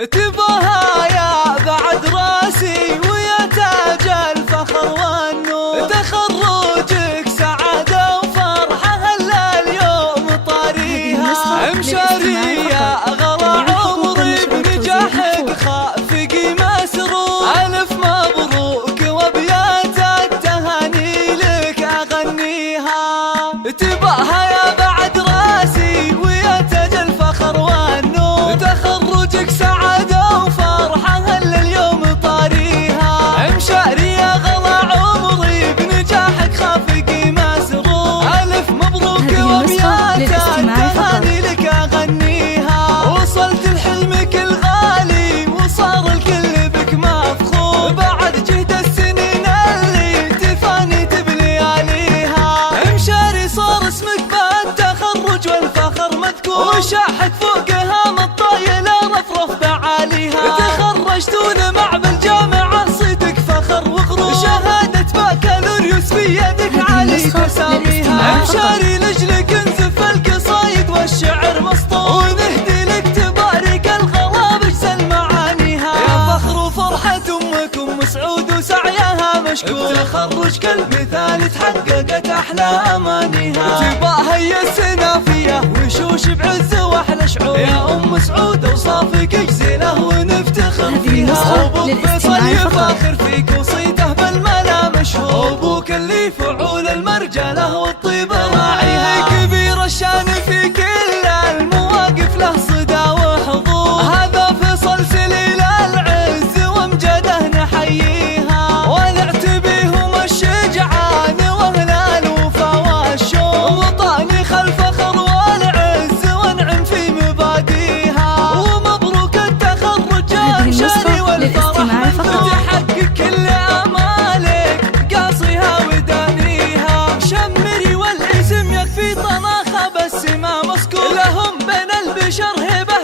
تباها يا بعد راسي ويا تاج الفخر والنور، تخرجك سعادة وفرحة هلا اليوم طاريها، امشاري يا غلا عمري بنجاحك خافقي مسرور، ألف مبروك وابيات التهاني لك أغنيها. تباها يا بعد راسي ويا تاج الفخر والنور، تخرجك سعادة وفرحة هلا اليوم طاريها، امشاري يا غلا عمري بنجاحك خافقي مسرور، ألف مبروك وابيات التهاني لك أغنيها. وصلت لحلمك الغالي وصار الكل بك مفخور، بعد جهد السنين اللي تفاني بلياليها، امشاري صار اسمك بالتخرج والفخر مذكور، وشاحت فوقها مطايلة رفرف بعاليها، تخرجتون مع بالجامعة صدق فخر وغرور، شهادة بكالوريوس في يدك علي تساميها، امشاري لجلك انزف القصايد والشعر مسطور، ونهدي لك تبارك الغلا بجزل معانيها، يا فخر وفرحة امك ام سعود وسعيها مشكور، بتخرج كالمثال تحققت احلى امانيها، تباها هي السنافية وشوش بعز واحلى شعور، يا ام سعود اوصافك جزيلة ونفتخر فيها، ابوك فيصل يفاخر فيك وصيته بالملا مشهور، ابوك اللي فعول المرجله والطيب راعيها، كبير الشان في كل المواقف له صدى وحضور، هذا فيصل سليل العز وامجده نحييها، ونعتبيهم الشجعان واهل الوفا والشور، وطاني خلف فخر والعز وانعم في مباديها، ومبروك التخرج امشاري والفرح منك، تحقق كل امالك قاصيها ودانيها، شمري والاسم يكفي طناخه بالسما مسكور، لهم بين البشر هبه